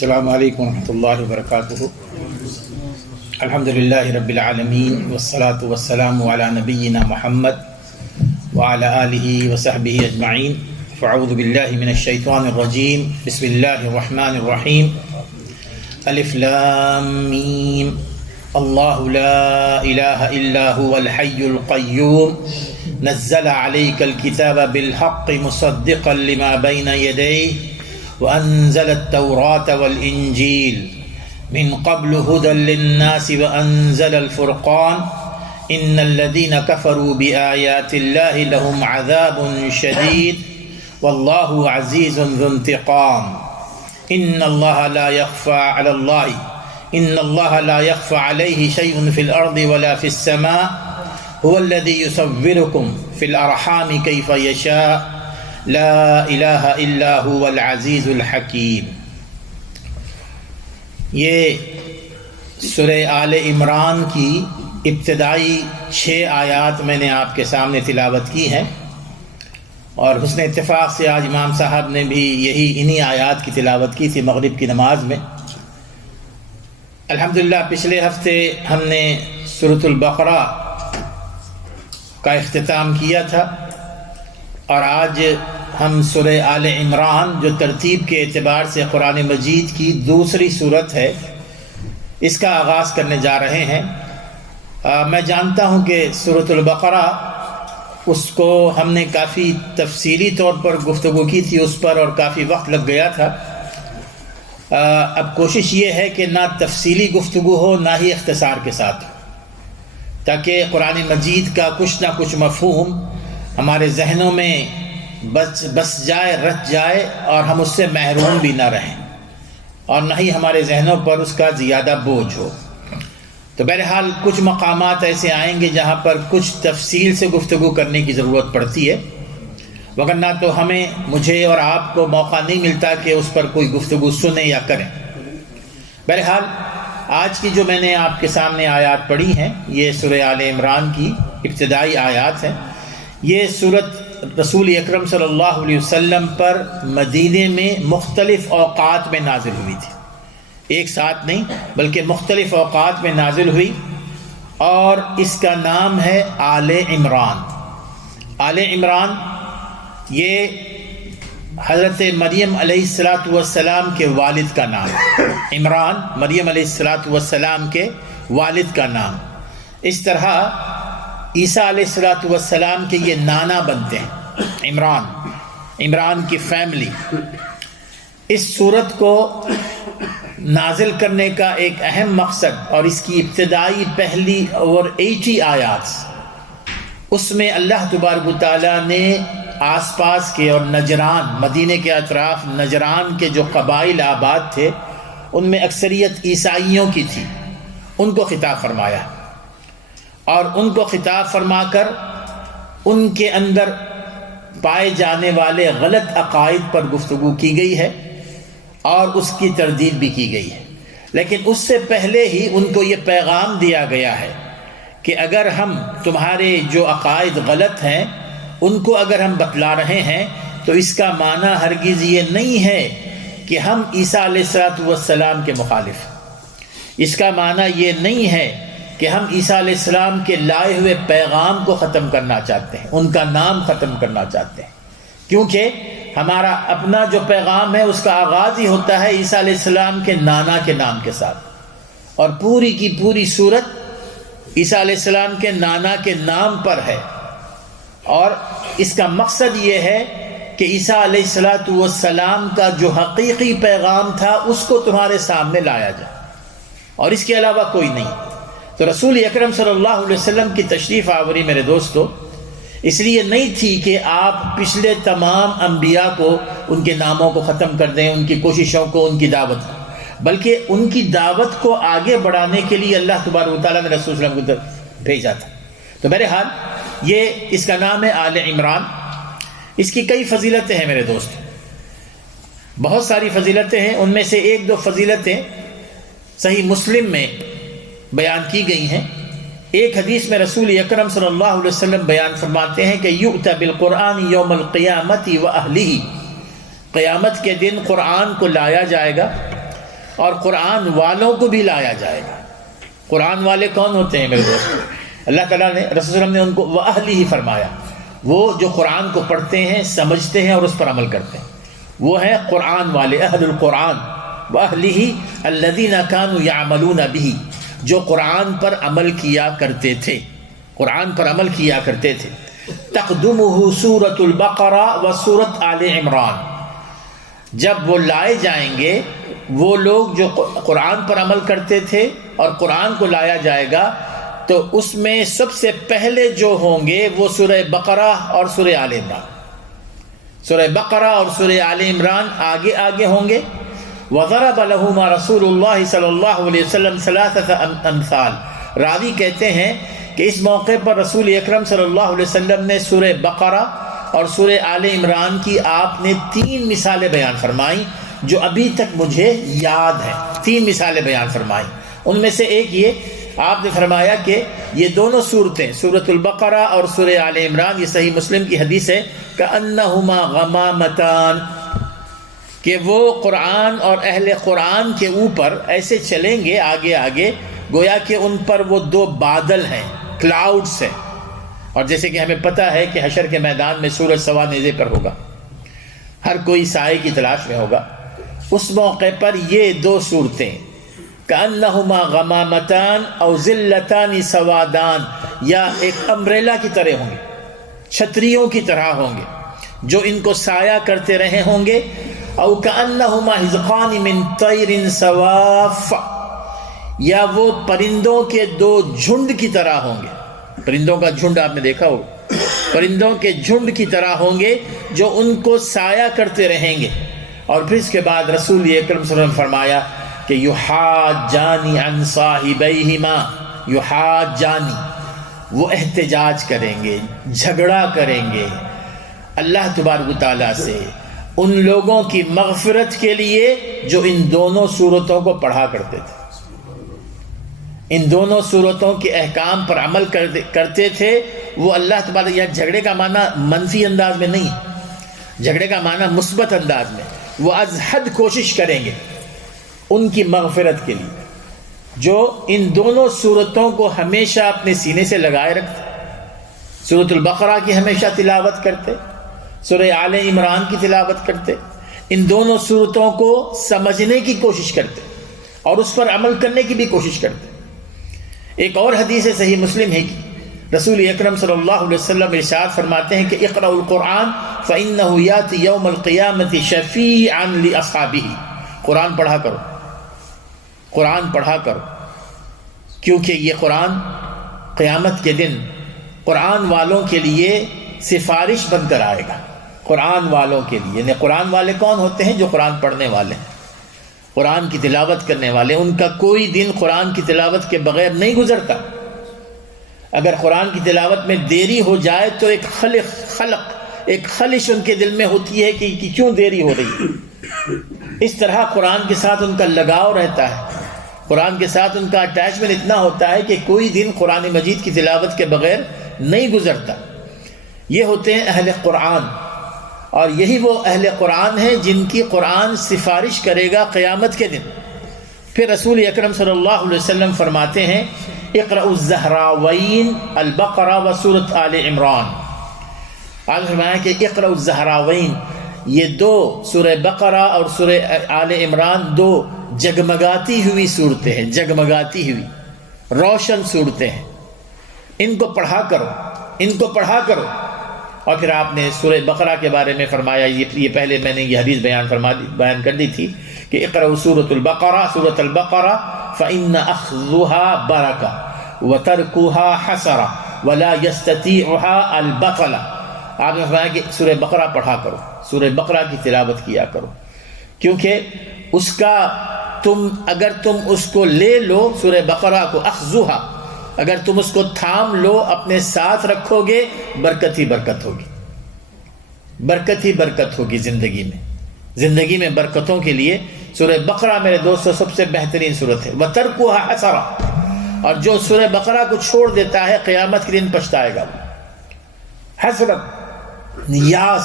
السلام علیکم ورحمۃ اللہ وبرکاتہ۔ الحمدللہ رب العالمین والصلاة والسلام علی نبینا محمد وعلی آلہ وصحبہ اجمعین۔ فاعوذ باللہ من الشیطان الرجیم، بسم اللہ الرحمن الرحیم۔ الف لام میم، اللہ لا الہ الا هو الحی القیوم، نزل علیک الکتاب بالحق مصدقا لما بین یدیہ وأنزل التوراة والإنجيل من قبل هدى للناس وأنزل الفرقان إن الذين كفروا بآيات الله لهم عذاب شديد والله عزيز ذو انتقام إن الله لا يخفى عليه شيء في الأرض ولا في السماء هو الذي يصوركم في الأرحام كيف يشاء لا الہ الا هو العزیز الحکیم۔ یہ سورہ آل عمران کی ابتدائی 6 آیات میں نے آپ کے سامنے تلاوت کی ہیں، اور حسن اتفاق سے آج امام صاحب نے بھی انہی آیات کی تلاوت کی تھی مغرب کی نماز میں۔ الحمدللہ پچھلے ہفتے ہم نے سورۃ البقرہ کا اختتام کیا تھا، اور آج ہم سورہ آل عمران جو ترتیب کے اعتبار سے قرآن مجید کی دوسری سورت ہے، اس کا آغاز کرنے جا رہے ہیں۔ میں جانتا ہوں کہ سورۃ البقرہ اس کو ہم نے کافی تفصیلی طور پر گفتگو کی تھی اس پر، اور کافی وقت لگ گیا تھا۔ اب کوشش یہ ہے کہ نہ تفصیلی گفتگو ہو نہ ہی اختصار کے ساتھ، تاکہ قرآن مجید کا کچھ نہ کچھ مفہوم ہمارے ذہنوں میں بس جائے، رچ جائے، اور ہم اس سے محروم بھی نہ رہیں، اور نہ ہی ہمارے ذہنوں پر اس کا زیادہ بوجھ ہو۔ تو بہرحال کچھ مقامات ایسے آئیں گے جہاں پر کچھ تفصیل سے گفتگو کرنے کی ضرورت پڑتی ہے، وگرنہ تو مجھے اور آپ کو موقع نہیں ملتا کہ اس پر کوئی گفتگو سنیں یا کریں۔ بہرحال آج کی جو میں نے آپ کے سامنے آیات پڑھی ہیں، یہ سورہ آل عمران کی ابتدائی آیات ہیں۔ یہ سورت رسول اکرم صلی اللہ علیہ وسلم پر مدینے میں مختلف اوقات میں نازل ہوئی تھی، ایک ساتھ نہیں بلکہ مختلف اوقات میں نازل ہوئی، اور اس کا نام ہے آل عمران۔ آل عمران یہ حضرت مریم علیہ السلام کے والد کا نام ہے۔ عمران مریم علیہ السلام کے والد کا نام۔ اس طرح عیسیٰ علیہ السلام کے یہ نانا بنتے ہیں، عمران کی فیملی۔ اس سورت کو نازل کرنے کا ایک اہم مقصد، اور اس کی ابتدائی پہلی اور 80 آیات، اس میں اللہ تبارک و تعالیٰ نے آس پاس کے اور نجران، مدینے کے اطراف نجران کے جو قبائل آباد تھے، ان میں اکثریت عیسائیوں کی تھی، ان کو خطاب فرمایا، اور ان کو خطاب فرما کر ان کے اندر پائے جانے والے غلط عقائد پر گفتگو کی گئی ہے، اور اس کی تردید بھی کی گئی ہے۔ لیکن اس سے پہلے ہی ان کو یہ پیغام دیا گیا ہے کہ اگر ہم تمہارے جو عقائد غلط ہیں ان کو اگر ہم بتلا رہے ہیں تو اس کا معنی ہرگز یہ نہیں ہے کہ ہم عیسیٰ علیہ السلام کے مخالف، اس کا معنی یہ نہیں ہے کہ ہم عیسیٰ علیہ السلام کے لائے ہوئے پیغام کو ختم کرنا چاہتے ہیں، ان کا نام ختم کرنا چاہتے ہیں، کیونکہ ہمارا اپنا جو پیغام ہے اس کا آغاز ہی ہوتا ہے عیسیٰ علیہ السلام کے نانا کے نام کے ساتھ، اور پوری کی پوری سورت عیسیٰ علیہ السلام کے نانا کے نام پر ہے، اور اس کا مقصد یہ ہے کہ عیسیٰ علیہ السلام کا جو حقیقی پیغام تھا اس کو تمہارے سامنے لایا جائے، اور اس کے علاوہ کوئی نہیں۔ تو رسول اکرم صلی اللہ علیہ وسلم کی تشریف آوری میرے دوستو اس لیے نہیں تھی کہ آپ پچھلے تمام انبیاء کو ان کے ناموں کو ختم کر دیں، ان کی کوششوں کو، ان کی دعوت کو، بلکہ ان کی دعوت کو آگے بڑھانے کے لیے اللہ تبارک و تعالیٰ نے رسول صلی اللہ علیہ وسلم کو بھیجا تھا۔ تو بہرحال اس کا نام ہے آل عمران۔ اس کی کئی فضیلتیں ہیں میرے دوست، بہت ساری فضیلتیں ہیں، ان میں سے 1-2 فضیلتیں صحیح مسلم میں بیان کی گئی ہیں۔ ایک حدیث میں رسول اکرم صلی اللہ علیہ وسلم بیان فرماتے ہیں کہ یؤتی بالقرآن یوم القیامت واہلہ، قیامت کے دن قرآن کو لایا جائے گا اور قرآن والوں کو بھی لایا جائے گا۔ قرآن والے کون ہوتے ہیں میرے دوست؟ اللہ تعالیٰ نے رسول صلی اللہ علیہ وسلم نے ان کو وَأَهْلِهِ فرمایا، وہ جو قرآن کو پڑھتے ہیں، سمجھتے ہیں اور اس پر عمل کرتے ہیں، وہ ہیں قرآن والے، اہل القرآن۔ وَأَهْلِهِ الَّذِينَ كَانُوا يَعْمَلُونَ بِهِ، جو قرآن پر عمل کیا کرتے تھے، قرآن پر عمل کیا کرتے تھے۔ تقدمہ سورۃ البقرہ و سورۃ آل عمران، جب وہ لائے جائیں گے وہ لوگ جو قرآن پر عمل کرتے تھے اور قرآن کو لایا جائے گا، تو اس میں سب سے پہلے جو ہوں گے وہ سورہ بقرہ اور سورہ آل عمران۔ سورہ بقرہ اور سورہ آل عمران آگے آگے ہوں گے۔ وَضَرَبَ لَهُمَا رسول اللہ صلی اللہ علیہ وسلم ثلاثة امثال، راوی کہتے ہیں کہ اس موقع پر رسول اکرم صلی اللہ علیہ وسلم نے سورہ بقرہ اور سورہ آل عمران کی آپ نے 3 مثالیں بیان فرمائیں جو ابھی تک مجھے یاد ہیں۔ 3 مثالیں بیان فرمائیں، ان میں سے ایک یہ آپ نے فرمایا کہ یہ دونوں صورتیں سورۃ البقرہ اور سورہ آل عمران، یہ صحیح مسلم کی حدیث ہے، کأنہما غمامتان، کہ وہ قرآن اور اہل قرآن کے اوپر ایسے چلیں گے آگے آگے، گویا کہ ان پر وہ 2 بادل ہیں، کلاؤڈز ہیں۔ اور جیسے کہ ہمیں پتہ ہے کہ حشر کے میدان میں سورج سوا نیزے پر ہوگا، ہر کوئی سائے کی تلاش میں ہوگا، اس موقع پر یہ 2 صورتیں کأنہما غمامتان او ذلتان سوادان، یا ایک امبریلا کی طرح ہوں گے، چھتریوں کی طرح ہوں گے جو ان کو سایہ کرتے رہے ہوں گے، او کأنہما حزقان من طیر صواف، یا وہ پرندوں کے 2 جھنڈ کی طرح ہوں گے۔ پرندوں کا جھنڈ آپ نے دیکھا ہو، پرندوں کے جھنڈ کی طرح ہوں گے جو ان کو سایہ کرتے رہیں گے۔ اور پھر اس کے بعد رسول اکرم صلی اللہ علیہ وسلم فرمایا کہ یحاجانی عن صاحبیہما، یحاجانی، وہ احتجاج کریں گے، جھگڑا کریں گے اللہ تبارک و تعالیٰ سے ان لوگوں کی مغفرت کے لیے جو ان دونوں صورتوں کو پڑھا کرتے تھے، ان دونوں صورتوں کے احکام پر عمل کرتے تھے۔ وہ اللہ تبارک، یا جھگڑے کا معنی منفی انداز میں نہیں ہے، جھگڑے کا معنی مثبت انداز میں، وہ از حد کوشش کریں گے ان کی مغفرت کے لیے جو ان دونوں صورتوں کو ہمیشہ اپنے سینے سے لگائے رکھتے، سورۃ البقرہ کی ہمیشہ تلاوت کرتے، سورہ آل عمران کی تلاوت کرتے، ان دونوں صورتوں کو سمجھنے کی کوشش کرتے اور اس پر عمل کرنے کی بھی کوشش کرتے۔ ایک اور حدیث صحیح مسلم ہے کہ رسول اکرم صلی اللہ علیہ وسلم ارشاد فرماتے ہیں کہ اقرأوا القرآن فإنه یأتی یوم القیامۃ شفیعا لأصحابہ، قرآن پڑھا کرو، قرآن پڑھا کرو، کیونکہ یہ قرآن قیامت کے دن قرآن والوں کے لیے سفارش بن کر آئے گا۔ قرآن والوں کے لیے، یعنی قرآن والے کون ہوتے ہیں؟ جو قرآن پڑھنے والے ہیں، قرآن کی تلاوت کرنے والے، ان کا کوئی دن قرآن کی تلاوت کے بغیر نہیں گزرتا۔ اگر قرآن کی تلاوت میں دیری ہو جائے تو ایک خلش ان کے دل میں ہوتی ہے کہ کیوں دیری ہو رہی ہے۔ اس طرح قرآن کے ساتھ ان کا لگاؤ رہتا ہے، قرآن کے ساتھ ان کا اٹیچمنٹ اتنا ہوتا ہے کہ کوئی دن قرآن مجید کی تلاوت کے بغیر نہیں گزرتا۔ یہ ہوتے ہیں اہل قرآن، اور یہی وہ اہل قرآن ہیں جن کی قرآن سفارش کرے گا قیامت کے دن۔ پھر رسول اکرم صلی اللہ علیہ وسلم فرماتے ہیں اقرأوا الزہراوین البقرہ و سورۃ آل عمران۔ آپ نے فرمایا کہ اقرأوا الزہراوین، یہ 2 سورہ بقرہ اور سورہ آل عمران 2 جگمگاتی ہوئی صورتیں ہیں، جگمگاتی ہوئی روشن صورتیں ہیں، ان کو پڑھا کرو، ان کو پڑھا کرو۔ اور پھر آپ نے سورہ بقرہ کے بارے میں فرمایا، یہ پہلے میں نے یہ حدیث بیان کر دی تھی کہ اقرأوا سورۃ البقرہ، سورۃ البقرہ فإن أخذها برکہ وترکها حسرہ ولا يستطيعها البطل۔ آپ نے فرمایا کہ سورہ بقرہ پڑھا کرو، سورہ بقرہ کی تلاوت کیا کرو، کیونکہ اس کا اگر تم اس کو لے لو، سورہ بقرہ کو، اخذها، اگر تم اس کو تھام لو، اپنے ساتھ رکھو گے، برکت ہی برکت ہوگی، برکت ہی برکت ہوگی زندگی میں برکتوں کے لیے سورہ بقرہ میرے دوستو سب سے بہترین صورت ہے۔ وَتَرْكُهَا حَسَرَةٌ، اور جو سورہ بقرہ کو چھوڑ دیتا ہے قیامت کے دن پچھتائے گا، حسرت، نیاز،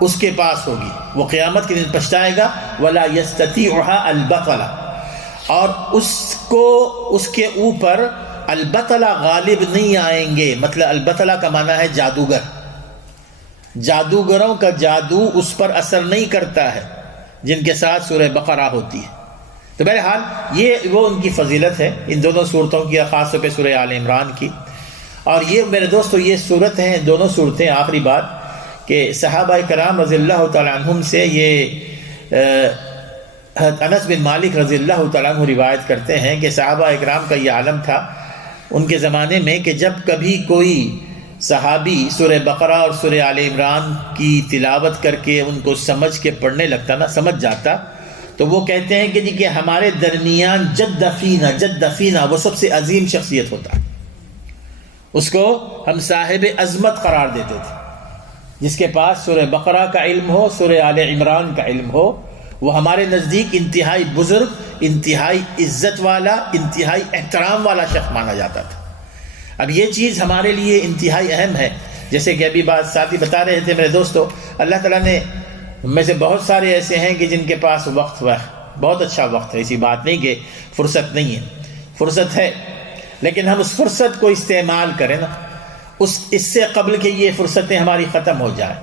اس کے پاس ہوگی، وہ قیامت کے دن پچھتائے گا، ولا یستطیعها البطلہ، اور اس کے اوپر البطلہ غالب نہیں آئیں گے. مطلب البطلہ کا معنی ہے جادوگر. جادوگروں کا جادو اس پر اثر نہیں کرتا ہے جن کے ساتھ سورہ بقرہ ہوتی ہے. تو بہرحال یہ وہ ان کی فضیلت ہے ان دونوں صورتوں کی، خاص طور پہ سورہ آل عمران کی. اور یہ میرے دوستو یہ صورت ہیں، دونوں صورتیں. آخری بات کہ صحابہ کرام رضی اللہ تعالیٰ عنہم سے یہ انس بن مالک رضی اللہ تعالیٰ عنہ روایت کرتے ہیں کہ صحابہ کرام کا یہ عالم تھا ان کے زمانے میں کہ جب کبھی کوئی صحابی سورہ بقرہ اور سورہ آل عمران کی تلاوت کر کے ان کو سمجھ کے پڑھنے لگتا نا، سمجھ جاتا، تو وہ کہتے ہیں کہ جی کہ ہمارے درمیان جد فینا وہ سب سے عظیم شخصیت ہوتا ہے، اس کو ہم صاحب عظمت قرار دیتے تھے. جس کے پاس سورہ بقرہ کا علم ہو، سورہ آل عمران کا علم ہو، وہ ہمارے نزدیک انتہائی بزرگ، انتہائی عزت والا، انتہائی احترام والا شخص مانا جاتا تھا. اب یہ چیز ہمارے لیے انتہائی اہم ہے. جیسے کہ ابھی بات ساتھی بتا رہے تھے میرے دوستو، اللہ تعالیٰ نے میں سے بہت سارے ایسے ہیں کہ جن کے پاس وقت بہت اچھا وقت ہے، ایسی بات نہیں کہ فرصت نہیں ہے، فرصت ہے، لیکن ہم اس فرصت کو استعمال کریں نا، اس سے قبل کہ یہ فرصتیں ہماری ختم ہو جائیں.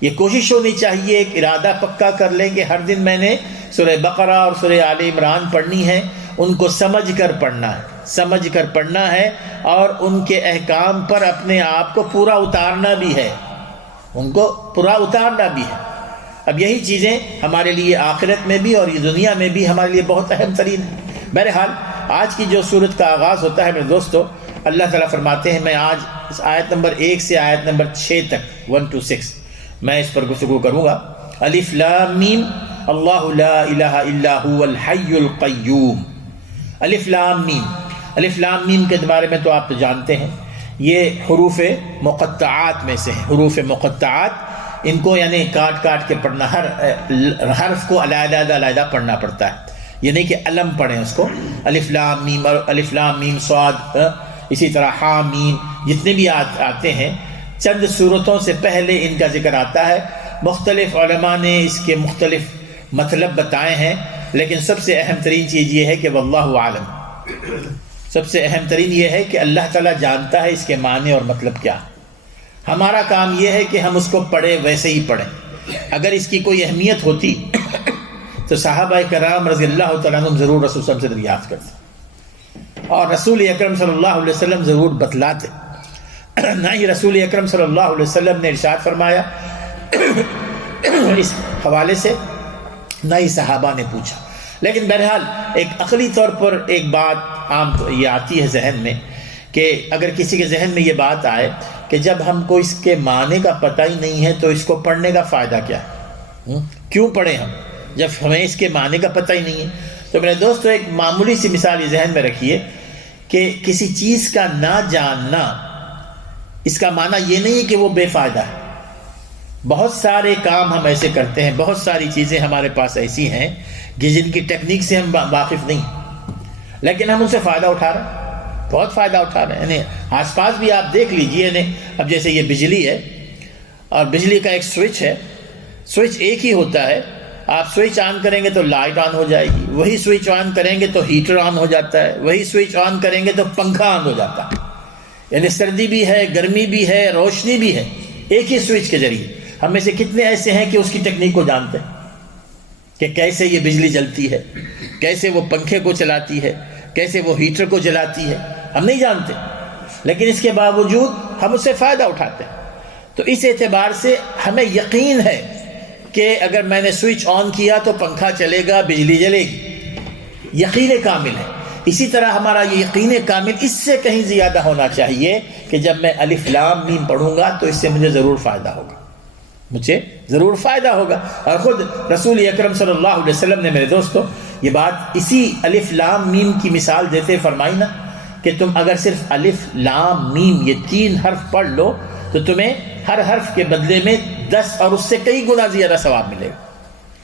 یہ کوشش ہونی چاہیے، ایک ارادہ پکا کر لیں کہ ہر دن میں نے سورہ بقرہ اور سورہ آل عمران پڑھنی ہے، ان کو سمجھ کر پڑھنا ہے اور ان کے احکام پر اپنے آپ کو پورا اتارنا بھی ہے، اب یہی چیزیں ہمارے لیے آخرت میں بھی اور یہ دنیا میں بھی ہمارے لیے بہت اہم ترین ہے. بہرحال آج کی جو سورت کا آغاز ہوتا ہے میرے دوستو، اللہ تعالیٰ فرماتے ہیں، میں آج آیت نمبر 1 سے آیت نمبر 6 تک 1 to 6 میں اس پر گفتگو کروں گا. الف لام میم اللہ لا الہ الا هو الحی القیوم. الف لام میم کے بارے میں تو آپ تو جانتے ہیں، یہ حروف مقطعات میں سے ہیں. حروف مقطعات ان کو یعنی کاٹ کے پڑھنا، ہر حرف کو علیحدہ پڑھنا پڑتا ہے، یہ نہیں کہ علم پڑھیں اس کو. الف لام میم اور الف لام میم صاد، اسی طرح حا میم، جتنے بھی آتے ہیں چند صورتوں سے پہلے ان کا ذکر آتا ہے. مختلف علماء نے اس کے مختلف مطلب بتائے ہیں، لیکن سب سے اہم ترین چیز یہ ہے کہ واللہ عالم، سب سے اہم ترین یہ ہے کہ اللہ تعالیٰ جانتا ہے اس کے معنی اور مطلب کیا. ہمارا کام یہ ہے کہ ہم اس کو پڑھیں، ویسے ہی پڑھیں. اگر اس کی کوئی اہمیت ہوتی تو صحابہ کرام رضی اللہ تعالیٰ عنہم ضرور رسول صلی اللہ علیہ وسلم سے دریافت کرتے اور رسول اکرم صلی اللہ علیہ وسلم ضرور بتلاتے. نہ ہی رسول اکرم صلی اللہ علیہ وسلم نے ارشاد فرمایا اس حوالے سے، نہ ہی صحابہ نے پوچھا. لیکن بہرحال ایک عقلی طور پر ایک بات عام یہ آتی ہے ذہن میں کہ اگر کسی کے ذہن میں یہ بات آئے کہ جب ہم کو اس کے معنی کا پتہ ہی نہیں ہے تو اس کو پڑھنے کا فائدہ کیا ہے، کیوں پڑھیں ہم جب ہمیں اس کے معنی کا پتہ ہی نہیں ہے. تو میرے دوستو ایک معمولی سی مثال ذہن میں رکھیے کہ کسی چیز کا نہ جاننا، اس کا معنی یہ نہیں ہے کہ وہ بے فائدہ ہے. بہت سارے کام ہم ایسے کرتے ہیں، بہت ساری چیزیں ہمارے پاس ایسی ہیں کہ جن کی ٹیکنیک سے ہم واقف نہیں، لیکن ہم ان سے فائدہ اٹھا رہے ہیں، بہت فائدہ اٹھا رہے ہیں. یعنی آس پاس بھی آپ دیکھ لیجئے، اب جیسے یہ بجلی ہے اور بجلی کا ایک سوئچ ہے، سوئچ ایک ہی ہوتا ہے. آپ سوئچ آن کریں گے تو لائٹ آن ہو جائے گی، وہی سوئچ آن کریں گے تو ہیٹر آن ہو جاتا ہے، وہی سوئچ آن کریں گے تو پنکھا آن ہو جاتا ہے. یعنی سردی بھی ہے، گرمی بھی ہے، روشنی بھی ہے، ایک ہی سوئچ کے ذریعے. ہم میں سے کتنے ایسے ہیں کہ اس کی ٹیکنیک کو جانتے ہیں کہ کیسے یہ بجلی جلتی ہے، کیسے وہ پنکھے کو چلاتی ہے، کیسے وہ ہیٹر کو جلاتی ہے؟ ہم نہیں جانتے، لیکن اس کے باوجود ہم اس سے فائدہ اٹھاتے ہیں. تو اس اعتبار سے ہمیں یقین ہے کہ اگر میں نے سوئچ آن کیا تو پنکھا چلے گا، بجلی جلے گی، یقین کامل ہے. اسی طرح ہمارا یہ یقین کامل اس سے کہیں زیادہ ہونا چاہیے کہ جب میں الف لام میم پڑھوں گا تو اس سے مجھے ضرور فائدہ ہوگا، مجھے ضرور فائدہ ہوگا. اور خود رسول اکرم صلی اللہ علیہ وسلم نے میرے دوستو یہ بات اسی الف لام میم کی مثال دیتے فرمائی نا کہ تم اگر صرف الف لام میم یہ 3 حرف پڑھ لو تو تمہیں ہر حرف کے بدلے میں 10 اور اس سے کئی گنا زیادہ ثواب ملے گا،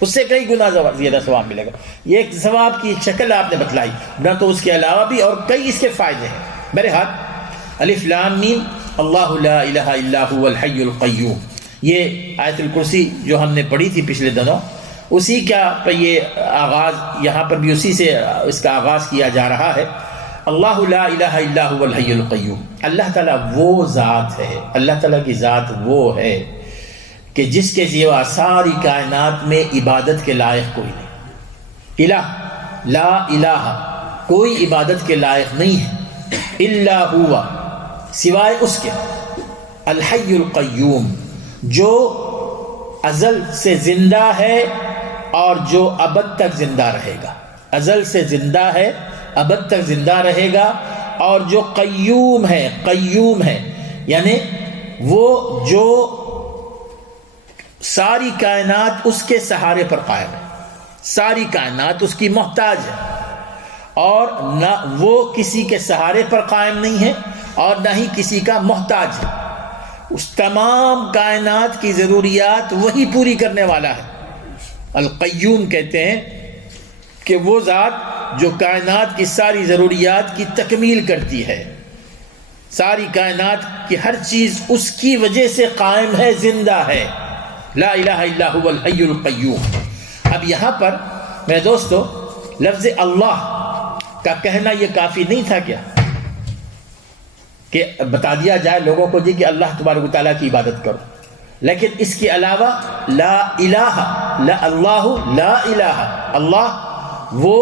اس سے کئی گنا زیادہ ثواب ملے گا. یہ ایک ثواب کی شکل آپ نے بتلائی، نہ تو اس کے علاوہ بھی اور کئی اس کے فائدے ہیں. بہرحال الف لام میم اللہ لا الہ الا هو الحی القیوم، یہ آیت الکرسی جو ہم نے پڑھی تھی پچھلے دنوں، اسی کا یہ آغاز یہاں پر بھی اسی سے اس کا آغاز کیا جا رہا ہے۔ اللہ لا الہ الا هو الحی القیوم، اللہ تعالیٰ وہ ذات ہے، اللہ تعالیٰ کی ذات وہ ہے کہ جس کے سوا ساری کائنات میں عبادت کے لائق کوئی نہیں۔ الہ، لا الہ، کوئی عبادت کے لائق نہیں ہے، الا ہوا، سوائے اس کے، الحی القیوم، جو ازل سے زندہ ہے اور جو ابد تک زندہ رہے گا، ازل سے زندہ ہے، ابد تک زندہ رہے گا، اور جو قیوم ہے، قیوم ہے یعنی وہ جو ساری کائنات اس کے سہارے پر قائم ہے، ساری کائنات اس کی محتاج ہے، اور نہ وہ کسی کے سہارے پر قائم نہیں ہے اور نہ ہی کسی کا محتاج ہے، اس تمام کائنات کی ضروریات وہی پوری کرنے والا ہے۔ القیوم کہتے ہیں کہ وہ ذات جو کائنات کی ساری ضروریات کی تکمیل کرتی ہے، ساری کائنات کی ہر چیز اس کی وجہ سے قائم ہے، زندہ ہے، لا الہ الا هو الحی القیوم۔ اب یہاں پر میرے دوستو لفظ اللہ کا کہنا یہ کافی نہیں تھا کیا کہ بتا دیا جائے لوگوں کو جی کہ اللہ تبارک و تعالیٰ کی عبادت کرو، لیکن اس کے علاوہ لا الہ، لا اللہ، لا الہ، اللہ وہ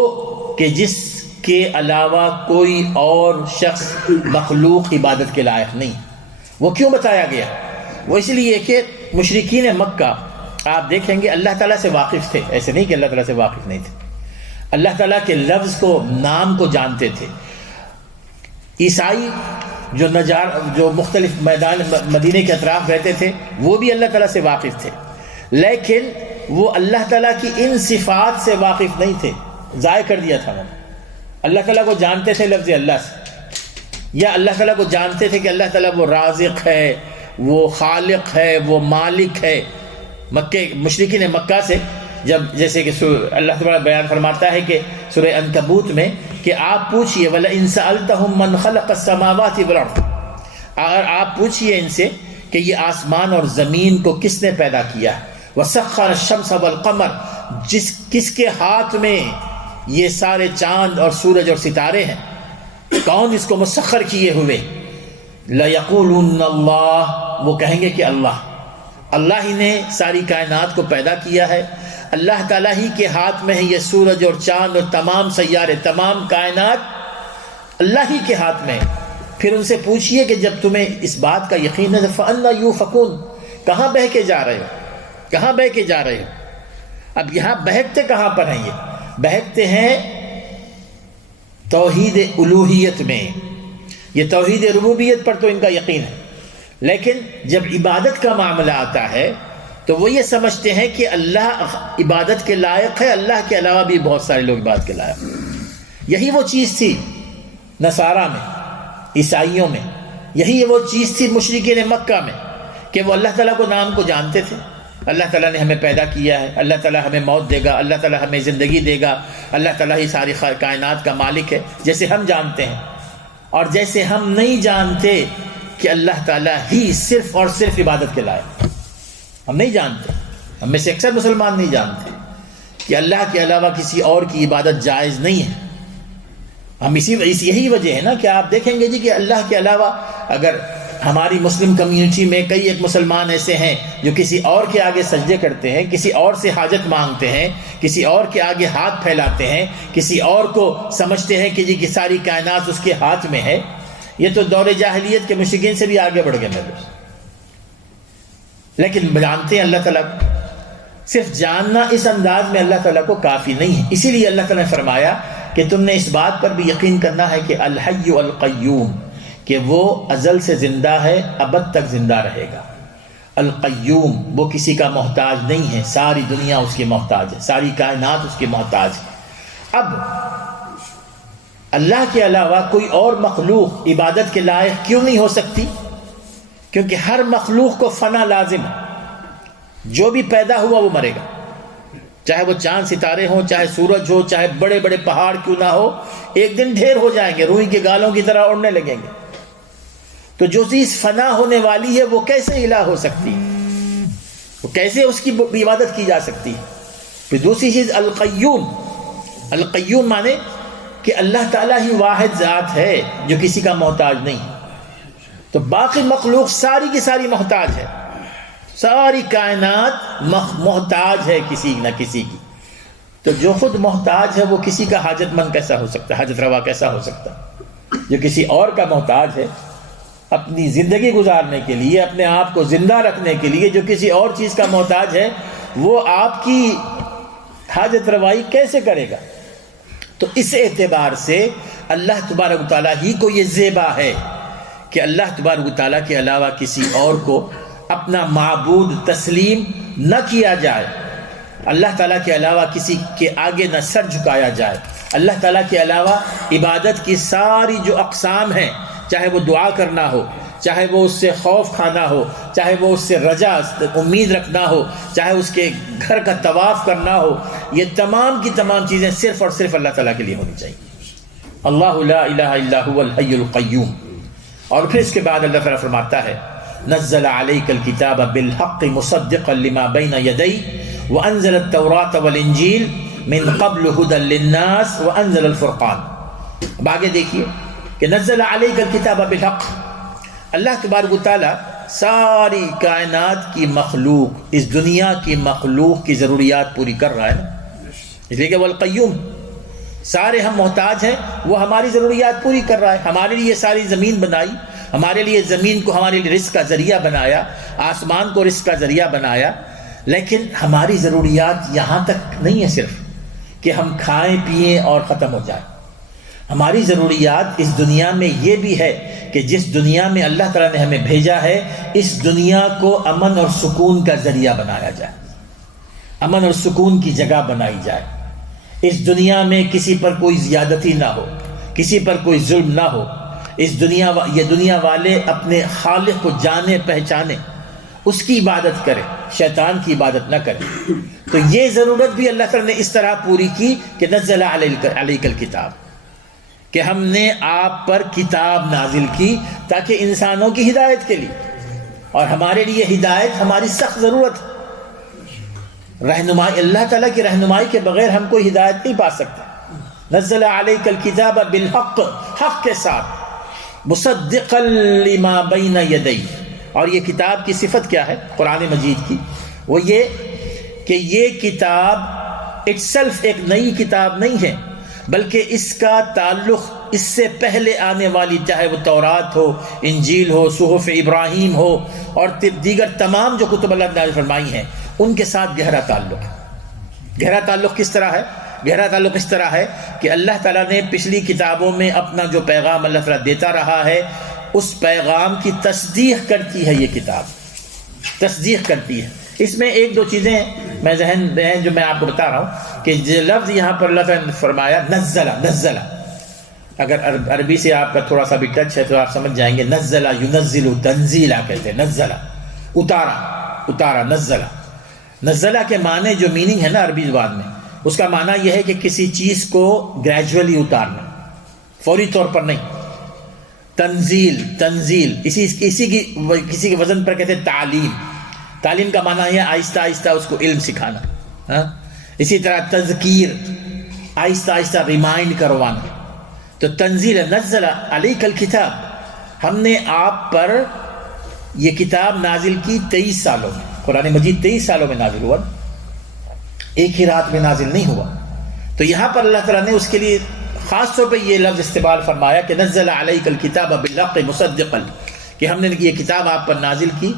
کہ جس کے علاوہ کوئی اور شخص مخلوق عبادت کے لائق نہیں۔ وہ کیوں بتایا گیا؟ وہ اس لیے کہ مشرکین مکہ آپ دیکھیں گے اللہ تعالیٰ سے واقف تھے، ایسے نہیں کہ اللہ تعالیٰ سے واقف نہیں تھے، اللہ تعالیٰ کے لفظ کو، نام کو جانتے تھے۔ عیسائی جو مختلف میدان مدینے کے اطراف رہتے تھے وہ بھی اللہ تعالیٰ سے واقف تھے، لیکن وہ اللہ تعالیٰ کی ان صفات سے واقف نہیں تھے، ضائع کر دیا تھا انہوں نے۔ اللہ تعالیٰ کو جانتے تھے لفظ اللہ سے، یا اللہ تعالیٰ کو جانتے تھے کہ اللہ تعالیٰ وہ رازق ہے، وہ خالق ہے، وہ مالک ہے۔ مشرکین مکہ سے جب جیسے کہ اللہ تعالیٰ بیان فرماتا ہے کہ سورہ عنکبوت میں کہ آپ پوچھئے وَلَئِن سَأَلْتَهُم مَّنْ خَلَقَ السَّمَاوَاتِ وَالْأَرْضَ، اگر آپ پوچھئے ان سے کہ یہ آسمان اور زمین کو کس نے پیدا کیا ہے، وَسَخَّرَ الشَّمْسَ وَالْقَمَرَ، کس کے ہاتھ میں یہ سارے چاند اور سورج اور ستارے ہیں، کون اس کو مسخر کیے ہوئے، لَيَقُولُنَّ اللَّهُ، وہ کہیں گے کہ اللہ ہی نے ساری کائنات کو پیدا کیا ہے، اللہ تعالیٰ ہی کے ہاتھ میں ہے یہ سورج اور چاند اور تمام سیارے، تمام کائنات اللہ ہی کے ہاتھ میں ہے۔ پھر ان سے پوچھئے کہ جب تمہیں اس بات کا یقین ہے فَأَنَّا يُؤْفَكُونَ، کہاں بہہ کے جا رہے ہو، کہاں بہہ کے جا رہے ہو؟ اب یہاں بہکتے کہاں پر ہیں؟ یہ بہکتے ہیں توحید الوہیت میں، یہ توحید ربوبیت پر تو ان کا یقین ہے، لیکن جب عبادت کا معاملہ آتا ہے تو وہ یہ سمجھتے ہیں کہ اللہ عبادت کے لائق ہے، اللہ کے علاوہ بھی بہت سارے لوگ عبادت کے لائق ہیں۔ یہی وہ چیز تھی نصارہ میں، عیسائیوں میں، یہی وہ چیز تھی مشرکین مکہ میں کہ وہ اللہ تعالیٰ کو نام کو جانتے تھے، اللہ تعالیٰ نے ہمیں پیدا کیا ہے، اللہ تعالیٰ ہمیں موت دے گا، اللہ تعالیٰ ہمیں زندگی دے گا، اللہ تعالیٰ ہی ساری کائنات کا مالک ہے، جیسے ہم جانتے ہیں، اور جیسے ہم نہیں جانتے کہ اللہ تعالیٰ ہی صرف اور صرف عبادت کے لائق، ہم نہیں جانتے، ہم میں سے اکثر مسلمان نہیں جانتے کہ اللہ کے علاوہ کسی اور کی عبادت جائز نہیں ہے۔ ہم یہی وجہ ہے نا کہ آپ دیکھیں گے جی کہ اللہ کے علاوہ اگر ہماری مسلم کمیونٹی میں کئی ایک مسلمان ایسے ہیں جو کسی اور کے آگے سجدے کرتے ہیں، کسی اور سے حاجت مانگتے ہیں، کسی اور کے آگے ہاتھ پھیلاتے ہیں، کسی اور کو سمجھتے ہیں کہ جی کہ ساری کائنات اس کے ہاتھ میں ہے، یہ تو دور جاہلیت کے مشرکین سے بھی آگے بڑھ گئے میرے دوست۔ لیکن جانتے ہیں اللہ تعالیٰ کو، صرف جاننا اس انداز میں اللہ تعالیٰ کو کافی نہیں ہے، اسی لیے اللہ تعالیٰ نے فرمایا کہ تم نے اس بات پر بھی یقین کرنا ہے کہ الحی القیوم، کہ وہ ازل سے زندہ ہے، ابد تک زندہ رہے گا۔ القیوم، وہ کسی کا محتاج نہیں ہے، ساری دنیا اس کی محتاج ہے، ساری کائنات اس کی محتاج ہے۔ اب اللہ کے علاوہ کوئی اور مخلوق عبادت کے لائق کیوں نہیں ہو سکتی؟ کیونکہ ہر مخلوق کو فنا لازم ہے، جو بھی پیدا ہوا وہ مرے گا، چاہے وہ چاند ستارے ہوں، چاہے سورج ہو، چاہے بڑے بڑے پہاڑ کیوں نہ ہو، ایک دن ڈھیر ہو جائیں گے، روئی کے گالوں کی طرح اڑنے لگیں گے۔ تو جو چیز فنا ہونے والی ہے وہ کیسے الہ ہو سکتی ہے؟ تو کیسے اس کی عبادت کی جا سکتی ہے؟ پھر دوسری چیز القیوم. القیوم مانے کہ اللہ تعالیٰ ہی واحد ذات ہے جو کسی کا محتاج نہیں. تو باقی مخلوق ساری کی ساری محتاج ہے، ساری کائنات محتاج ہے کسی نہ کسی کی. تو جو خود محتاج ہے وہ کسی کا حاجت مند کیسا ہو سکتا ہے، حاجت روا کیسا ہو سکتا ہے؟ جو کسی اور کا محتاج ہے اپنی زندگی گزارنے کے لیے، اپنے آپ کو زندہ رکھنے کے لیے، جو کسی اور چیز کا محتاج ہے، وہ آپ کی حاجت روائی کیسے کرے گا؟ تو اس اعتبار سے اللہ تبارک و تعالیٰ ہی کو یہ زیبا ہے کہ اللہ تبارک و تعالیٰ کے علاوہ کسی اور کو اپنا معبود تسلیم نہ کیا جائے، اللہ تعالیٰ کے علاوہ کسی کے آگے نہ سر جھکایا جائے. اللہ تعالیٰ کے علاوہ عبادت کی ساری جو اقسام ہیں، چاہے وہ دعا کرنا ہو، چاہے وہ اس سے خوف کھانا ہو، چاہے وہ اس سے رجا امید رکھنا ہو، چاہے اس کے گھر کا طواف کرنا ہو، یہ تمام کی تمام چیزیں صرف اور صرف اللہ تعالیٰ کے لیے ہونی چاہیے. اللہ لا الہ الا هو الحی القیوم. اور پھر اس کے بعد اللہ تعالیٰ فرماتا ہے نزل علیک الکتاب بالحق مصدقا لما بین یدیہ وانزل التوراۃ والانجیل من قبل هدى للناس وانزل الفرقان. اب آگے دیکھیے کہ نزل علیک الکتاب بالحق. اللہ تبارک و تعالیٰ ساری کائنات کی مخلوق، اس دنیا کی مخلوق کی ضروریات پوری کر رہا ہے نا، اس لیے کہ وہ القیوم، سارے ہم محتاج ہیں، وہ ہماری ضروریات پوری کر رہا ہے. ہمارے لیے ساری زمین بنائی، ہمارے لیے زمین کو ہمارے لیے رزق کا ذریعہ بنایا، آسمان کو رزق کا ذریعہ بنایا. لیکن ہماری ضروریات یہاں تک نہیں ہے صرف کہ ہم کھائیں پئیں اور ختم ہو جائیں. ہماری ضروریات اس دنیا میں یہ بھی ہے کہ جس دنیا میں اللہ تعالیٰ نے ہمیں بھیجا ہے، اس دنیا کو امن اور سکون کا ذریعہ بنایا جائے، امن اور سکون کی جگہ بنائی جائے. اس دنیا میں کسی پر کوئی زیادتی نہ ہو، کسی پر کوئی ظلم نہ ہو. یہ دنیا والے اپنے خالق کو جانے پہچانے، اس کی عبادت کرے، شیطان کی عبادت نہ کرے. تو یہ ضرورت بھی اللہ تعالیٰ نے اس طرح پوری کی کہ نزل علیک الکتاب، کہ ہم نے آپ پر کتاب نازل کی تاکہ انسانوں کی ہدایت کے لیے، اور ہمارے لیے ہدایت ہماری سخت ضرورت ہے. رہنمائی، اللہ تعالیٰ کی رہنمائی کے بغیر ہم کوئی ہدایت نہیں پا سکتے. نزل علیک الکتاب بالحق، حق کے ساتھ، مصدقا لما بین یدیہ. اور یہ کتاب کی صفت کیا ہے قرآن مجید کی؟ وہ یہ کہ یہ کتاب اٹسیلف ایک نئی کتاب نہیں ہے، بلکہ اس کا تعلق اس سے پہلے آنے والی، چاہے وہ تورات ہو، انجیل ہو، صحف ابراہیم ہو، اور دیگر تمام جو کتب اللہ نے نازل فرمائی ہیں، ان کے ساتھ گہرا تعلق ہے. گہرا تعلق کس طرح ہے؟ گہرا تعلق اس طرح ہے کہ اللہ تعالیٰ نے پچھلی کتابوں میں اپنا جو پیغام اللہ تعالیٰ دیتا رہا ہے، اس پیغام کی تصدیق کرتی ہے. یہ کتاب تصدیق کرتی ہے. اس میں ایک دو چیزیں میں ذہن میں ہیں جو میں آپ کو بتا رہا ہوں کہ جو لفظ یہاں پر اللہ تعالیٰ نے فرمایا نزلہ، اگر عربی سے آپ کا تھوڑا سا بھی ٹچ ہے تو آپ سمجھ جائیں گے. نزلہ ینزل تنزیلا کہتے ہیں. نزلہ اتارا. نزلہ کے معنی جو میننگ ہے نا عربی زبان میں، اس کا معنی یہ ہے کہ کسی چیز کو گریجولی اتارنا، فوری طور پر نہیں. تنزیل کسی کے وزن پر کہتے ہیں تعلیم کا معنی ہے آہستہ آہستہ اس کو علم سکھانا. اسی طرح تذکیر، آہستہ آہستہ ریمائنڈ کروانا. تو تنزیل، نزل علیک الکتاب، ہم نے آپ پر یہ کتاب نازل کی 23 سالوں میں. قرآن مجید 23 سالوں میں نازل ہوا، ایک ہی رات میں نازل نہیں ہوا. تو یہاں پر اللہ تعالیٰ نے اس کے لیے خاص طور پہ یہ لفظ استعمال فرمایا کہ نزل علیک الکتاب بالحق مصدقا، کہ ہم نے یہ کتاب آپ پر نازل کی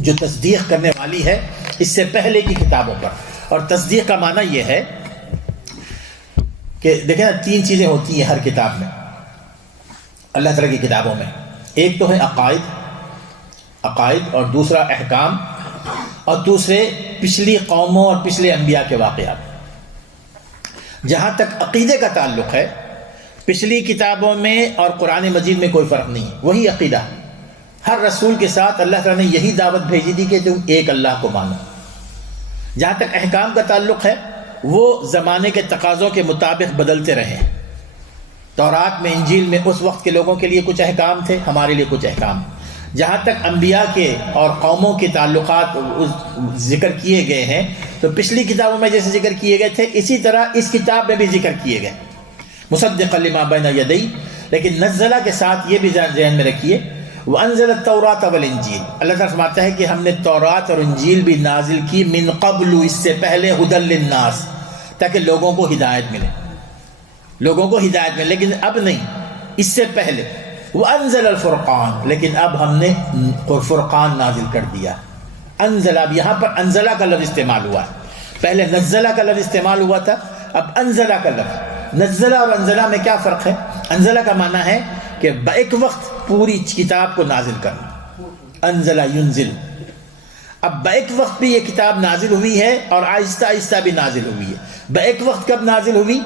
جو تصدیق کرنے والی ہے اس سے پہلے کی کتابوں پر. اور تصدیق کا معنی یہ ہے کہ دیکھیں نا، 3 چیزیں ہوتی ہیں ہر کتاب میں، اللہ تعالیٰ کی کتابوں میں. ایک تو ہے عقائد، اور دوسرا احکام، اور دوسرے پچھلی قوموں اور پچھلے انبیاء کے واقعات. جہاں تک عقیدے کا تعلق ہے، پچھلی کتابوں میں اور قرآن مجید میں کوئی فرق نہیں ہے، وہی عقیدہ. ہر رسول کے ساتھ اللہ تعالیٰ نے یہی دعوت بھیجی تھی کہ تم ایک اللہ کو مانو. جہاں تک احکام کا تعلق ہے، وہ زمانے کے تقاضوں کے مطابق بدلتے رہے. تورات میں، انجیل میں اس وقت کے لوگوں کے لیے کچھ احکام تھے، ہمارے لیے کچھ احکام. جہاں تک انبیاء کے اور قوموں کے تعلقات ذکر کیے گئے ہیں تو پچھلی کتابوں میں جیسے ذکر کیے گئے تھے اسی طرح اس کتاب میں بھی ذکر کیے گئے مصدقا لما بین یدی، لیکن نزلہ کے ساتھ یہ بھی ذہن میں رکھیے وانزل التوراۃ والانجیل، اللہ تعالیٰ فرماتا ہے کہ ہم نے تورات اور انجیل بھی نازل کی من قبل، اس سے پہلے، ہدی للناس، تاکہ لوگوں کو ہدایت ملے، لوگوں کو ہدایت ملے، لیکن اب نہیں، اس سے پہلے وانزل الفرقان، لیکن اب ہم نے فرقان نازل کر دیا۔ انزل، اب یہاں پر انزلہ کا لفظ استعمال ہوا ہے، پہلے نزلہ کا لفظ استعمال ہوا تھا، اب انزلہ کا لفظ۔ نزلہ اور انزلہ میں کیا فرق ہے؟ انزلہ کا معنی ہے کہ ایک وقت پوری کتاب کو نازل کرنا، انزلہ ینزل، اب بیک وقت بھی یہ کتاب نازل ہوئی ہے اور آہستہ آہستہ بھی نازل ہوئی ہے۔ بیک وقت کب نازل ہوئی؟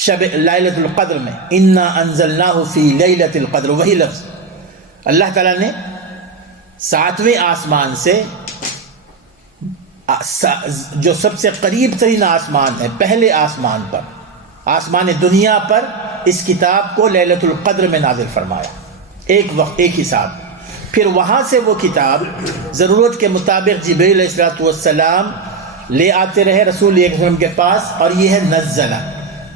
شب لیلۃ القدر میں، انا انزلناہ فی لیلۃ القدر، وہی لفظ اللہ تعالیٰ نے 7ویں آسمان سے، جو سب سے قریب ترین آسمان ہے، پہلے آسمان پر، آسمان دنیا پر، اس کتاب کو لیلۃ القدر میں نازل فرمایا، ایک وقت، ایک ہی ساتھ۔ پھر وہاں سے وہ کتاب ضرورت کے مطابق جبریل علیہ السلام لے آتے رہے رسول اللہ علیہ وسلم کے پاس، اور یہ ہے نزلہ،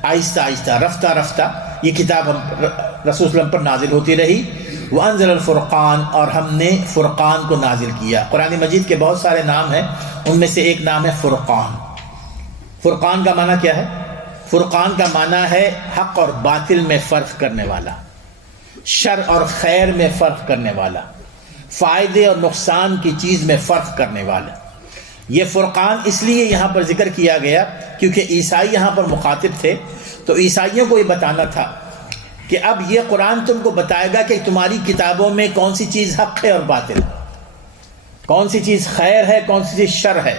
آہستہ آہستہ، رفتہ رفتہ یہ کتاب رسول اللہ علیہ وسلم پر نازل ہوتی رہی۔ وانزل الفرقان، اور ہم نے فرقان کو نازل کیا۔ قرآن مجید کے بہت سارے نام ہیں، ان میں سے ایک نام ہے فرقان۔ فرقان کا معنی کیا ہے؟ فرقان کا معنی ہے حق اور باطل میں فرق کرنے والا، شر اور خیر میں فرق کرنے والا، فائدے اور نقصان کی چیز میں فرق کرنے والا۔ یہ فرقان اس لیے یہاں پر ذکر کیا گیا کیونکہ عیسائی یہاں پر مخاطب تھے، تو عیسائیوں کو یہ بتانا تھا کہ اب یہ قرآن تم کو بتائے گا کہ تمہاری کتابوں میں کون سی چیز حق ہے اور باطل ہے، کون سی چیز خیر ہے، کون سی چیز شر ہے۔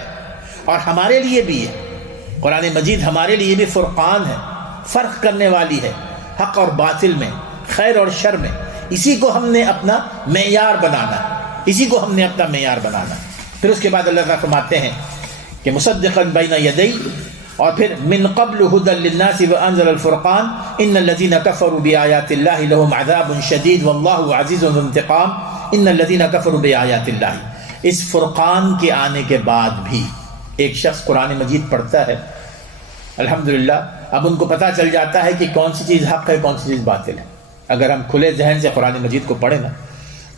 اور ہمارے لیے بھی ہے، قرآن مجید ہمارے لیے بھی فرقان ہے، فرق کرنے والی ہے حق اور باطل میں، خیر اور شر میں۔ اسی کو ہم نے اپنا معیار بنانا، اسی کو ہم نے اپنا معیار بنانا۔ پھر اس کے بعد اللہ تعالیٰ فرماتے ہیں کہ مصدقا بین یدی، اور پھر من قبل ہدی للناس وانزل الفرقان ان الذين كفروا بآیات اللہ لهم عذاب شدید واللہ عزیز ذو انتقام ان الذين كفروا بآیات اللہ۔ اس فرقان کے آنے کے بعد بھی ایک شخص قرآن مجید پڑھتا ہے، الحمدللہ اب ان کو پتہ چل جاتا ہے کہ کون سی چیز حق ہے، کون سی چیز باطل ہے۔ اگر ہم کھلے ذہن سے قرآن مجید کو پڑھیں نا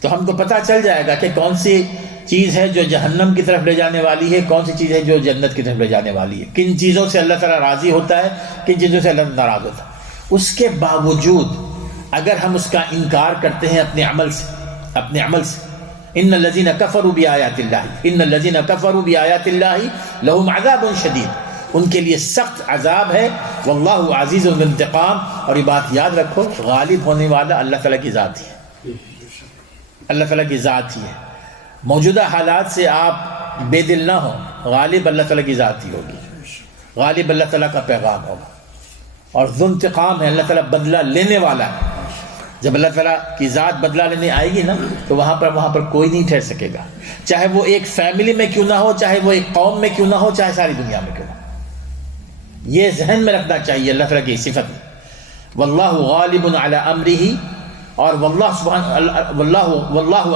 تو ہم کو پتہ چل جائے گا کہ کون سی چیز ہے جو جہنم کی طرف لے جانے والی ہے، کون سی چیز ہے جو جنت کی طرف لے جانے والی ہے، کن چیزوں سے اللہ تعالیٰ راضی ہوتا ہے، کن چیزوں سے اللہ ناراض ہوتا ہے۔ اس کے باوجود اگر ہم اس کا انکار کرتے ہیں اپنے عمل سے، ان الذین کفروا بآیات اللہ، ان الذین کفروا بآیات اللہ لہم عذاب شدید، ان کے لیے سخت عذاب ہے، واللہ عزیز ذو انتقام، اور یہ بات یاد رکھو غالب ہونے والا اللہ تعالیٰ کی ذات ہی ہے، اللہ تعالیٰ کی ذات ہی ہے۔ موجودہ حالات سے آپ بے دل نہ ہو، غالب اللہ تعالیٰ کی ذات ہی ہوگی، غالب اللہ تعالیٰ کا پیغام ہوگا، اور ذو انتقام ہے، اللہ تعالیٰ بدلہ لینے والا ہے۔ جب اللہ تعالیٰ کی ذات بدلہ لینے آئے گی نا تو وہاں پر کوئی نہیں ٹھہر سکے گا، چاہے وہ ایک فیملی میں کیوں نہ ہو، چاہے وہ ایک قوم میں کیوں نہ ہو، چاہے ساری دنیا میں کیوں نہ ہو۔ یہ ذہن میں رکھنا چاہیے اللہ تعالیٰ کی صفت میں، واللہ غالب علی امرہ، اور واللہ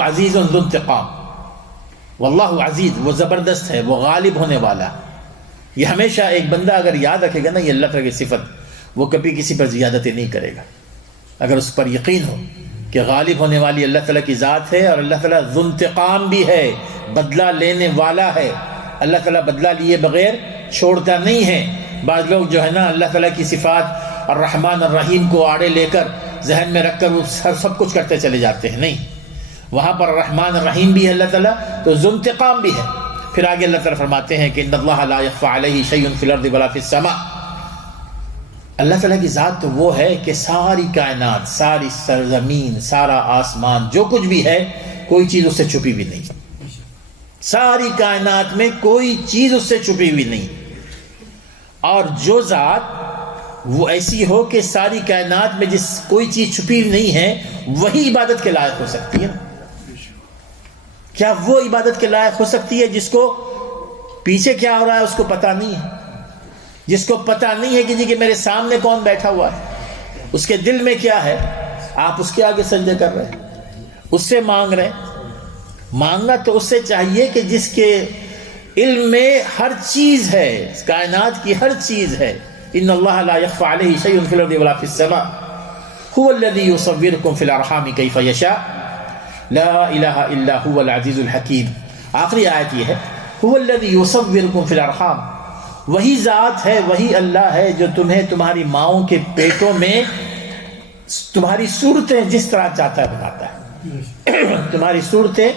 عزیز ذو انتقام، واللہ عزیز، وہ زبردست ہے، وہ غالب ہونے والا۔ یہ ہمیشہ ایک بندہ اگر یاد رکھے گا نا یہ اللہ تعالیٰ کی صفت، وہ کبھی کسی پر زیادتی نہیں کرے گا، اگر اس پر یقین ہو کہ غالب ہونے والی اللہ تعالیٰ کی ذات ہے، اور اللہ تعالیٰ ذو انتقام بھی ہے، بدلہ لینے والا ہے۔ اللہ تعالیٰ بدلہ لیے بغیر چھوڑتا نہیں ہے۔ بعض لوگ جو ہے نا اللہ تعالیٰ کی صفات الرحمن الرحیم کو آڑے لے کر ذہن میں رکھ کر وہ سب کچھ کرتے چلے جاتے ہیں، نہیں، وہاں پر الرحمن الرحیم بھی ہے اللہ تعالیٰ، تو ذو انتقام بھی ہے۔ پھر آگے اللہ تعالیٰ فرماتے ہیں کہ ان اللہ لا یخفی علیہ شیء فی الارض ولا فی السماء، اللہ تعالیٰ کی ذات تو وہ ہے کہ ساری کائنات، ساری سرزمین، سارا آسمان، جو کچھ بھی ہے کوئی چیز اس سے چھپی بھی نہیں، ساری کائنات میں کوئی چیز اس سے چھپی ہوئی نہیں۔ اور جو ذات وہ ایسی ہو کہ ساری کائنات میں جس کوئی چیز چھپی نہیں ہے وہی عبادت کے لائق ہو سکتی ہے، کیا وہ عبادت کے لائق ہو سکتی ہے جس کو پیچھے کیا ہو رہا ہے اس کو پتہ نہیں ہے، جس کو پتہ نہیں ہے کہ جی کہ میرے سامنے کون بیٹھا ہوا ہے، اس کے دل میں کیا ہے، آپ اس کے آگے سجدے کر رہے ہیں؟ اس سے مانگ رہے ہیں. مانگنا تو اس سے چاہیے کہ جس کے علم میں ہر چیز ہے، کائنات کی ہر چیز ہے. ان اللہ لا يخفى عليه شيء في الارض ولا في السماء هو الذي يصوركم في الارحام كيف يشاء لا الہ الا هو العزیز الحکیم. آخری آیت یہ ہے هو الذي يصوركم في الارحام، وہی ذات ہے، وہی اللہ ہے جو تمہیں تمہاری ماؤں کے پیٹوں میں تمہاری صورتیں جس طرح چاہتا ہے بناتا ہے. تمہاری صورتیں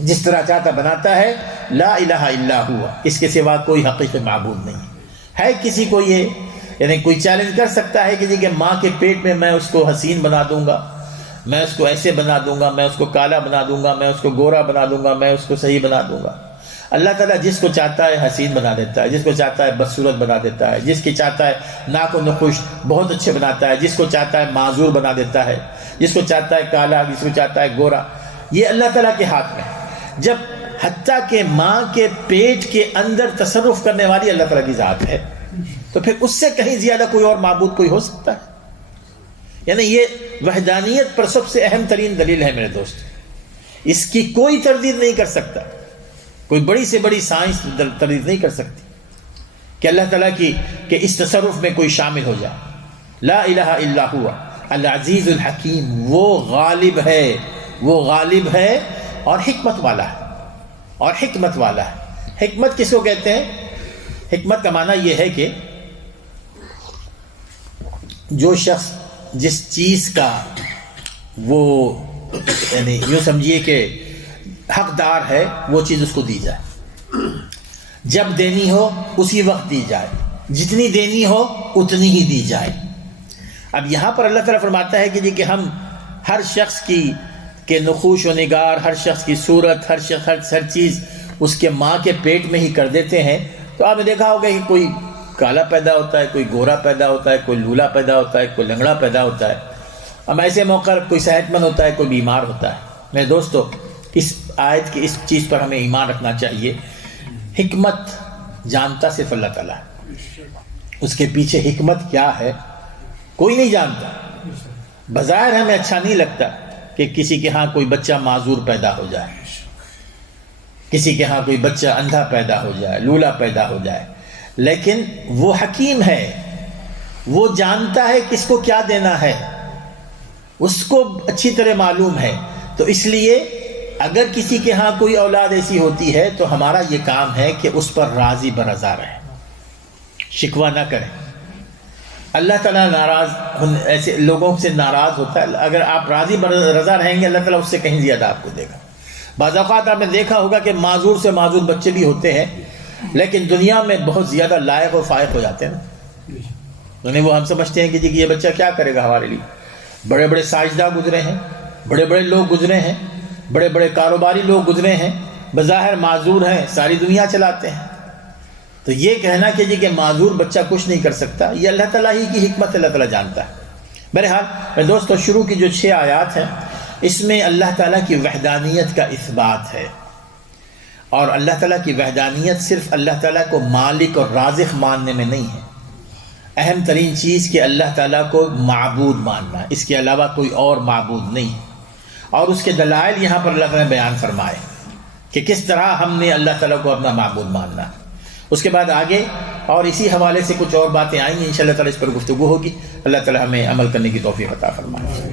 جس طرح چاہتا بناتا ہے. لا الہ الا ہوا، اس کے سوا کوئی حقیقی معبود نہیں ہے. کسی کو یہ یعنی کوئی چیلنج کر سکتا ہے کہ جی کہ ماں کے پیٹ میں میں اس کو حسین بنا دوں گا، میں اس کو ایسے بنا دوں گا، میں اس کو کالا بنا دوں گا، میں اس کو گورا بنا دوں گا، میں اس کو صحیح بنا دوں گا؟ اللہ تعالیٰ جس کو چاہتا ہے حسین بنا دیتا ہے، جس کو چاہتا ہے بدصورت بنا دیتا ہے، جس کی چاہتا ہے ناک و نخوش بہت اچھے بناتا ہے، جس کو چاہتا ہے معذور بنا دیتا ہے، جس کو چاہتا ہے کالا، جس کو چاہتا ہے گورا. یہ اللہ تعالیٰ کے ہاتھ میں. جب حتیٰ کہ ماں کے پیٹ کے اندر تصرف کرنے والی اللہ تعالیٰ کی ذات ہے، تو پھر اس سے کہیں زیادہ کوئی اور معبود کوئی ہو سکتا ہے؟ یعنی یہ وحدانیت پر سب سے اہم ترین دلیل ہے میرے دوست. اس کی کوئی تردید نہیں کر سکتا، کوئی بڑی سے بڑی سائنس تردید نہیں کر سکتی کہ اللہ تعالیٰ کی کہ اس تصرف میں کوئی شامل ہو جائے. لا الہ الا ہوا العزیز الحکیم، وہ غالب ہے، وہ غالب ہے اور حکمت والا ہے، اور حکمت والا ہے. حکمت کس کو کہتے ہیں؟ حکمت کا معنی یہ ہے کہ جو شخص جس چیز کا وہ یعنی یوں سمجھیے کہ حقدار ہے، وہ چیز اس کو دی جائے. جب دینی ہو اسی وقت دی جائے، جتنی دینی ہو اتنی ہی دی جائے. اب یہاں پر اللہ تعالیٰ فرماتا ہے کہ جی کہ ہم ہر شخص کی کہ نقوش و نگار، ہر شخص کی صورت، ہر چیز اس کے ماں کے پیٹ میں ہی کر دیتے ہیں. تو آپ نے دیکھا ہوگا کہ کوئی کالا پیدا ہوتا ہے، کوئی گورا پیدا ہوتا ہے، کوئی لولا پیدا ہوتا ہے، کوئی لنگڑا پیدا ہوتا ہے. اب ایسے موقع کوئی صحت مند ہوتا ہے، کوئی بیمار ہوتا ہے. میرے دوستو، اس آیت کی اس چیز پر ہمیں ایمان رکھنا چاہیے. حکمت جانتا صرف اللہ تعالیٰ ہے. اس کے پیچھے حکمت کیا ہے کوئی نہیں جانتا. بظاہر ہمیں اچھا نہیں لگتا کہ کسی کے ہاں کوئی بچہ معذور پیدا ہو جائے، کسی کے ہاں کوئی بچہ اندھا پیدا ہو جائے، لولا پیدا ہو جائے، لیکن وہ حکیم ہے، وہ جانتا ہے کس کو کیا دینا ہے، اس کو اچھی طرح معلوم ہے. تو اس لیے اگر کسی کے ہاں کوئی اولاد ایسی ہوتی ہے تو ہمارا یہ کام ہے کہ اس پر راضی برضا رہیں، شکوہ نہ کریں. اللہ تعالیٰ ناراض ایسے لوگوں سے ناراض ہوتا ہے. اگر آپ راضی برضا رہیں گے اللہ تعالیٰ اس سے کہیں زیادہ آپ کو دے گا. بعض اوقات آپ نے دیکھا ہوگا کہ معذور سے معذور بچے بھی ہوتے ہیں لیکن دنیا میں بہت زیادہ لائق و فائق ہو جاتے ہیں نا. یعنی وہ ہم سمجھتے ہیں کہ جی یہ بچہ کیا کرے گا ہمارے لیے. بڑے بڑے سائنسداں گزرے ہیں، بڑے بڑے لوگ گزرے ہیں، بڑے بڑے کاروباری لوگ گزرے ہیں، بظاہر معذور ہیں، ساری دنیا چلاتے ہیں. تو یہ کہنا کہ جی کہ معذور بچہ کچھ نہیں کر سکتا، یہ اللہ تعالیٰ ہی کی حکمت اللہ تعالیٰ جانتا ہے. بہرحال میں دوستو، شروع کی جو 6 آیات ہیں اس میں اللہ تعالیٰ کی وحدانیت کا اثبات ہے. اور اللہ تعالیٰ کی وحدانیت صرف اللہ تعالیٰ کو مالک اور رازق ماننے میں نہیں ہے. اہم ترین چیز کہ اللہ تعالیٰ کو معبود ماننا، اس کے علاوہ کوئی اور معبود نہیں. اور اس کے دلائل یہاں پر اللہ تعالیٰ نے بیان فرمائے کہ کس طرح ہم نے اللہ تعالیٰ کو اپنا معبود ماننا. اس کے بعد آگے اور اسی حوالے سے کچھ اور باتیں آئیں گی، انشاءاللہ تعالیٰ اس پر گفتگو ہوگی. اللہ تعالیٰ ہمیں عمل کرنے کی توفیق عطا فرمائے.